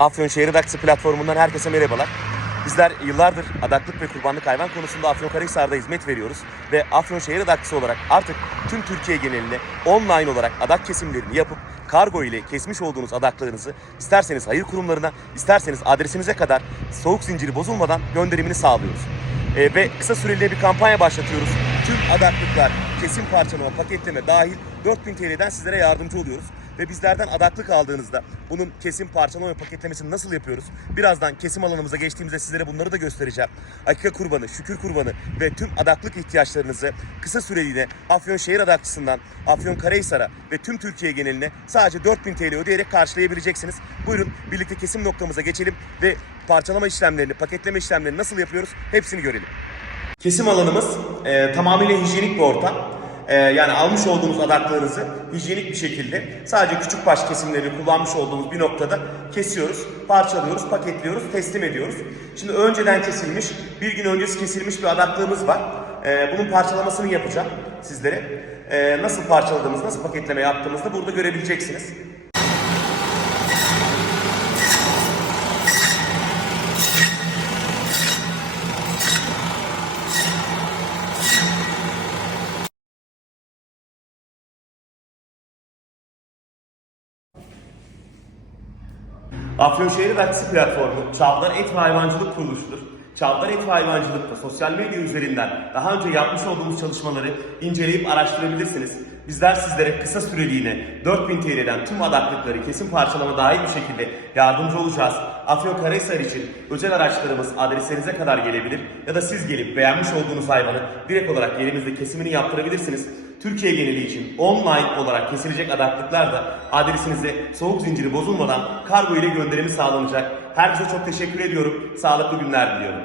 Afyon Şehir Adakçısı platformundan herkese merhabalar. Bizler yıllardır adaklık ve kurbanlık hayvan konusunda Afyonkarahisar'da hizmet veriyoruz ve Afyon Şehir Adakçısı olarak artık tüm Türkiye genelinde online olarak adak kesimlerini yapıp kargo ile kesmiş olduğunuz adaklarınızı isterseniz hayır kurumlarına, isterseniz adresinize kadar soğuk zinciri bozulmadan gönderimini sağlıyoruz. Ee, ve kısa süreli bir kampanya başlatıyoruz. Tüm adaklıklar, kesim parçalama, paketleme dahil 4000 TL'den sizlere yardımcı oluyoruz. Ve bizlerden adaklık aldığınızda bunun kesim, parçalama ve paketlemesini nasıl yapıyoruz? Birazdan kesim alanımıza geçtiğimizde sizlere bunları da göstereceğim. Akika kurbanı, şükür kurbanı ve tüm adaklık ihtiyaçlarınızı kısa süreliğine Afyon Şehir Adakçısından Afyon Karahisar'a ve tüm Türkiye geneline sadece 4000 TL ödeyerek karşılayabileceksiniz. Buyurun birlikte kesim noktamıza geçelim ve parçalama işlemlerini, paketleme işlemlerini nasıl yapıyoruz hepsini görelim. Kesim alanımız e, tamamıyla hijyenik bir ortam. E, yani almış olduğunuz adaklarınızı hijyenik bir şekilde sadece küçük baş kesimlerini kullanmış olduğumuz bir noktada kesiyoruz, parçalıyoruz, paketliyoruz, teslim ediyoruz. Şimdi önceden kesilmiş, bir gün öncesi kesilmiş bir adaklığımız var. E, bunun parçalamasını yapacağım sizlere. E, nasıl parçaladığımızı, nasıl paketleme yaptığımızı da burada görebileceksiniz. Afyonşehir Vakfı platformu Çavdar Et ve Hayvancılık Kuruluşu'dur. Çavdar Et ve Hayvancılık'ta sosyal medya üzerinden daha önce yapmış olduğumuz çalışmaları inceleyip araştırabilirsiniz. Bizler sizlere kısa süreliğine 4000 TL'den tüm adaklıkları kesim parçalama dahil bir şekilde yardımcı olacağız. Afyonkarahisar için özel araçlarımız adreslerinize kadar gelebilir ya da siz gelip beğenmiş olduğunuz hayvanı direkt olarak yerimizde kesimini yaptırabilirsiniz. Türkiye geneli için online olarak kesilecek adaklıklar da adresinize soğuk zinciri bozulmadan kargo ile gönderimi sağlanacak. Herkese çok teşekkür ediyorum. Sağlıklı günler diliyorum.